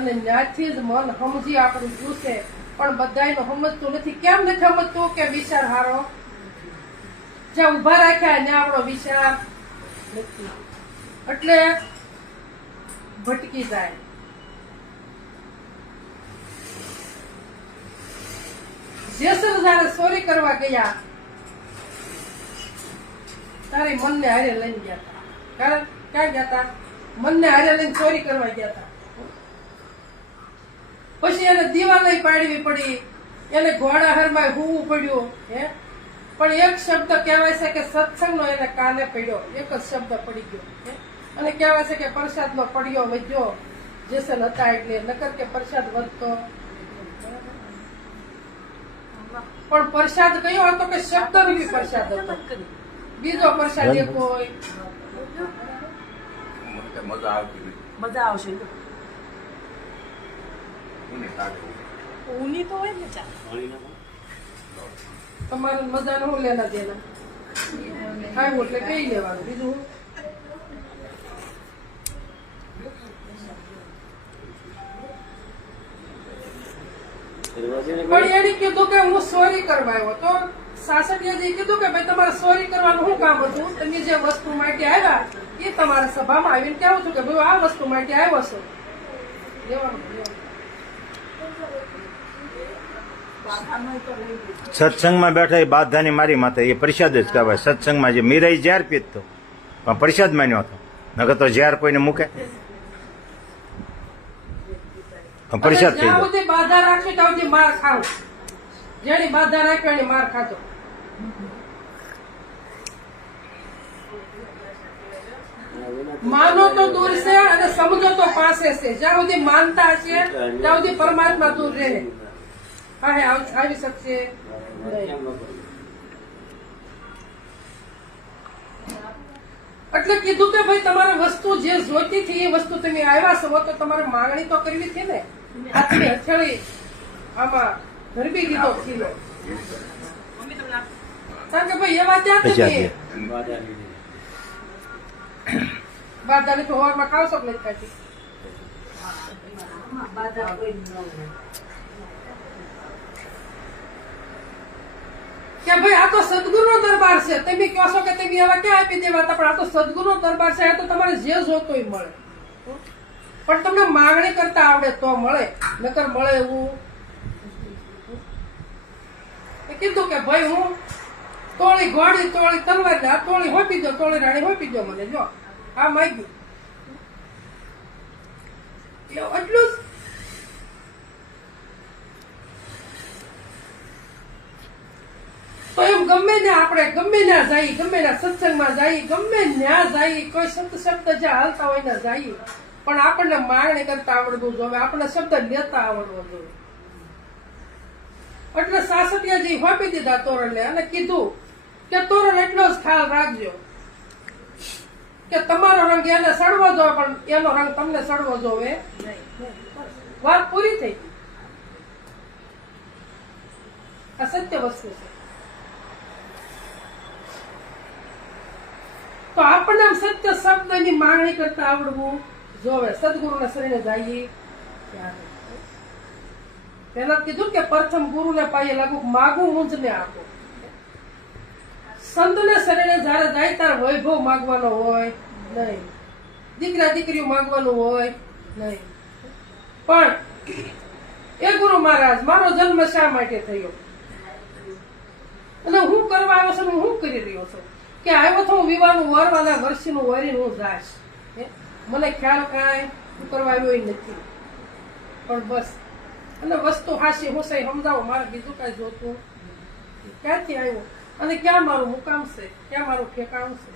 અને ત્યાંથી જ મન સમજી આપણું પૂછે, પણ બધાયનું સમજતું નથી. કેમ નથી સમજતું? કે વિચાર હારો જ્યાં ઉભા રાખ્યા ત્યાં આપણો વિચાર નથી, એટલે ભટકી જાય. જેસર જયારે ચોરી કરવા ગયા તારે મનને હારે લઈને ગયા હતા. કારણ ક્યાં ગયા હતા? મનને હારે લઈને ચોરી કરવા ગયા હતા. પછી એને દિવાલે પાડવી પડી, એને ઘોડા હરમાં હોવું પડ્યું. પણ એક શબ્દ કહેવાય છે કે સત્સંગનો એને કાને પડ્યો, એક જ શબ્દ પડી ગયો. અને કહેવાય છે કે પ્રસાદનો પડ્યો વધ્યો જેસલ હતા એટલે, નકર કે પ્રસાદ વધતો. પણ પ્રસાદ કયો હતો? કે શબ્દ રૂપી પ્રસાદ હતો. બીજો પ્રસાદ એક હોય મજા આવશે. ઊની તો હોય ને ચા તમારે મજા ન લેના દેના ખાવું એટલે કઈ લેવાનું. બીજું પણ એને કીધું કે હું ચોરી કરવા આવ્યો તો સાસરિયાજી કીધું કે ભાઈ તમારે ચોરી કરવાનું શું કામ હતું? તમે જે વસ્તુ માટે આવ્યા એ તમારા સભામાં આવીને કહેવું છું કે ભાઈ આ વસ્તુ માટે આવ્યો છો. સત્સંગમાં બેઠા એ બાધાની મારી માથે એ પ્રસાદ જ કહેવાય. સત્સંગમાં જે મીરાઈ ઝેર પીતો પણ પ્રસાદ માન્યો હતો, નકર તો ઝેર કોઈને મૂકે પ્રસાદ થઈ જ્યાં સુધી બાધા રાખી ત્યાં સુધી માર ખાવ. જેની બાધા રાખ્યો એની માર ખાતો. માનો તો દૂર છે અને સમજો તો પાસે છે. જ્યાં સુધી માનતા છે ત્યાં સુધી પરમાત્મા દૂર રહે. હા આવી શકશે એટલે કીધું કે ભાઈ તમારે વસ્તુ જે જોઈતી હતી એ વસ્તુ તમે આવ્યા છો તો તમારે માંગણી તો કરવી હતી ને. હાથની હથેળી આમાં ધરબી દીધો ખીલો. કારણ કે ભાઈ એવા ત્યાં તમે બાદાની તો હવારમાં ખાવશો કે નથી ખાતી? કે ભાઈ આ તો સદગુરુનો દરબાર છે. તમે કહો છો કે તમે એવા ક્યાં આપી દેવા હતા? પણ આ તો સદગુરુનો દરબાર છે. તો તમારે જે જોતો એ મળે, પણ તમને માંગણી કરતા આવડે તો મળે, નકર મળે એવું. કીધું કે ભાઈ હું તોળી ઘોડી તોળી તલવાર આ તોળી હોપી દો, તોળી રાણી હોપી દો મને. જો આ માંગ્યું એટલું જ. તો એમ ગમે ને આપણે ગમે ના જઈએ, ગમે ના સત્સંગમાં જઈએ, ગમે ના જઈએ, કોઈ શબ્દ જ્યાં હાલતા હોય ને જઈએ, પણ આપણને માંગણી કરતા આવડવું જોઈએ, આપણને શબ્દ લેતા આવડવો જોઈએ. એટલે સાસરિયાજી હોપી દીધા તોરણને અને કીધું કે તોરણ એટલો જ ખ્યાલ રાખજો કે તમારો રંગ એને સડવો જોઈએ પણ એનો રંગ તમને સડવો જોઈએ. વાત પૂરી થઈ. આ સત્ય વસ્તુ છે. તો આપણને સત્ય શબ્દની માંગણી કરતા આવડવું જોવે. સદગુરુના શરીરે જઈએ ત્યારે પેલા કીધું કે પ્રથમ ગુરુને પાયે લાગુ માગું મુંજને આપો. સંતને શરીરે જયારે જાય ત્યારે વૈભવ માગવાનો હોય નહીં, દીકરા દીકરીઓ માગવાનું હોય નહીં, પણ એ ગુરુ મહારાજ મારો જન્મ શા માટે થયો અને હું કરવા આવ્યો છું, હું કરી રહ્યો છું? કે આવ્યો તો હું વિવાહનું વરવાના વર્ષીનું વરીને હું જાશ. મને ખ્યાલ કાંઈ હું કરવા આવ્યો નથી, પણ બસ અને વસ્તુ હાસી હું સહી સમજાવું. મારે બીજું કઈ જોતું ક્યાંથી આવ્યો અને ક્યાં મારું મુકામ છે, ક્યાં મારું ઠેકાણું છે.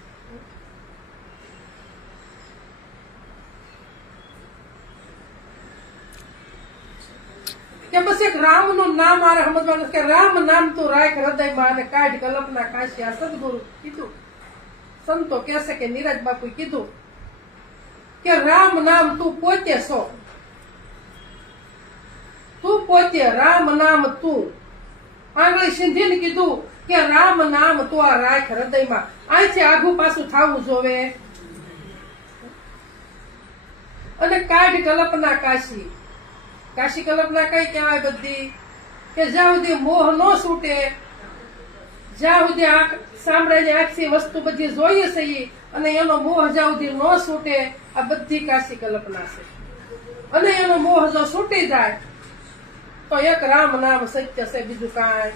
કે બસ એક રામ નું નામ મારે સમજવાનું કે રામ નામ તું રાખ હૃદયમાં અને કાઢ કલ્પના કાશી. આ સદગુરુ કીધું. સંતો કહેશે કે નીરજ બાપુ કીધું કે રામ નામ તું પોતે છો, તું પોતે રામ નામ તું. આંગળી સિંધીને કીધું કે રામ નામ તું આ રાખ હૃદયમાં. અહીંથી આઘું પાછું થવું જોવે અને કાઢ કલ્પના કાશી. કાશી કલ્પના કઈ કહેવાય બધી કે જ્યાં સુધી મોહ ન છૂટે, જ્યાં સુધી આંખ સાંભળેલી આંખથી વસ્તુ બધી જોઈએ છે અને એનો મોહ જ્યાં સુધી ન છૂટે, આ બધી કાશી કલ્પના છે. અને એનો મોહ જો છૂટી જાય તો એક રામ નામ સત્ય છે, બીજું કાંઈ.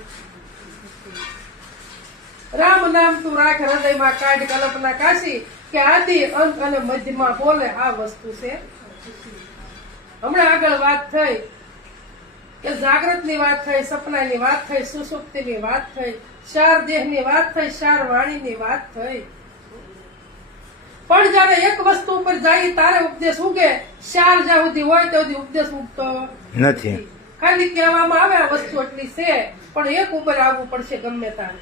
રામ નામ તું રાખ હૃદયમાં, કાઢ કલ્પના કાશી, કે આદિ અંત અને મધ્યમાં બોલે આ વસ્તુ છે. હમણાં આગળ વાત થઈ કે જાગ્રતની વાત થઈ, સપનાની વાત થઈ, સુષુપ્તિની વાત થઈ, ચાર દેહની વાત થઈ, ચાર વાણીની વાત થઈ. પણ જયારે એક વસ્તુ ઉપર જાય તારે ઉપદેશ ઉગે, ચાર જ્યાં સુધી હોય ત્યાં સુધી ઉપદેશ ઉગતો નથી. ખાલી કહેવામાં આવે આ વસ્તુ એટલી છે, પણ એક ઉપર આવવું પડશે ગમે ત્યારે.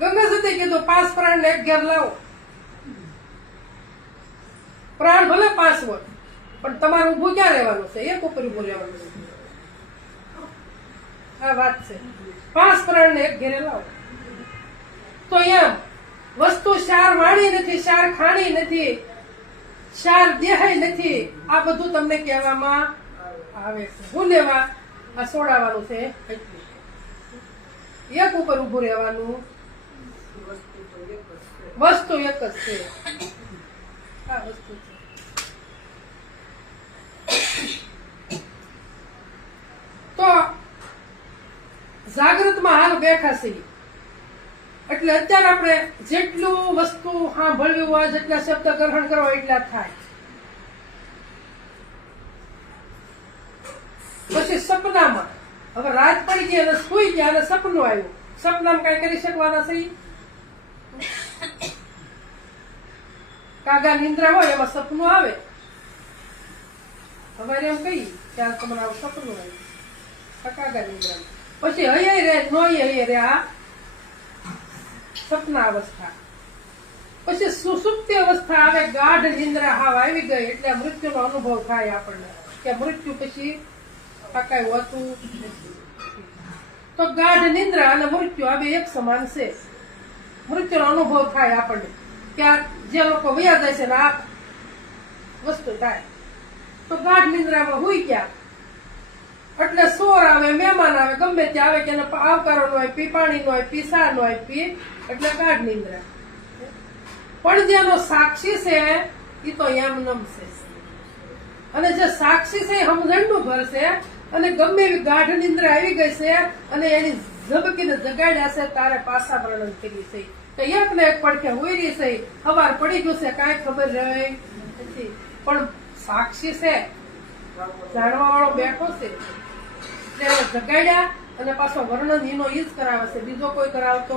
ગમે સતી કીધું 5 પ્રાણ ને એક ઘેર લાવો. પ્રાણ ભલે 5 હોય પણ તમારે ઉભું ક્યાં રહેવાનું છે? એક ઉપર ઉભું રહેવાનું છે. આ વાત છે. 5 પ્રાણ ને એક ઘેરે લાવો. તો એમ વસ્તુ ચાર વાણી નથી, ચાર ખાણી નથી, ચાર દેહ નથી. આ બધું તમને કહેવામાં આવે છે. હું લેવા આ સોડાવાનું છે એટલું. એક ઉપર ઉભું રહેવાનું, વસ્તુ એક જ છે. આ વસ્તુ છે. તો જાગૃતમાં હાલ બેઠા છીએ એટલે અત્યારે આપણે જેટલું વસ્તુ સાંભળવી હોય, જેટલા શબ્દ ગ્રહણ કરવા એટલા થાય. પછી સપનામાં હવે રાત પડી ગઈ અને સુઈ ગયા અને સપનું આવ્યું. સપનામાં કઈ કરી શકવાના છે? કાગા નિંદ્રા હોય એમાં સપનું આવે. હવે એમ કહી ત્યારે તમારે આવું સપનું આવ્યું કાગા નિંદ્રા. પછી હૈયે રે નો હૈયે રે આ સપના અવસ્થા. પછી સુસુપ્તિ અવસ્થા આવે, ગાઢ નિંદ્રા હાવ આવી ગઈ એટલે મૃત્યુનો અનુભવ થાય આપણને કે મૃત્યુ પછી કઈ હોતું નથી. તો ગાઢ નિંદ્રા અને મૃત્યુ આ બે એક સમાન છે. મૃત્યુનો અનુભવ થાય આપણને કે જે લોકો વયા જાય છે ને આ વસ્તુ થાય. તો ગાઢ નિંદ્રામાં હુઈ ગયા એટલે સોર આવે, મહેમાન આવે, ગમે તે આવે કે એને આવકારવાનું હોય, પી પાણી નો હોય, પી સા નો હોય, પી એટલે ગાઢ નિંદ્રા. પણ જેનો સાક્ષી છે એ તો એમનેમ છે. અને જે સાક્ષી છે એ સમજણનું ઘર છે અને ગમે એવી ગાઢ નિંદ્રા આવી ગઈ છે અને એની ઝબકીને જગાડ્યા છે તારે પાછા વર્ણન કરી છે. તો એક ને એક પડખે હોઈ રહી છે, સવાર પડી ગયું છે કાંઈ ખબર રહી નથી. પણ સાક્ષી છે, જાણવા વાળો બેઠો છે એટલે જગાડ્યા અને પાછો વર્ણન એનો ઈ જ કરાવે છે, બીજો કોઈ કરાવતો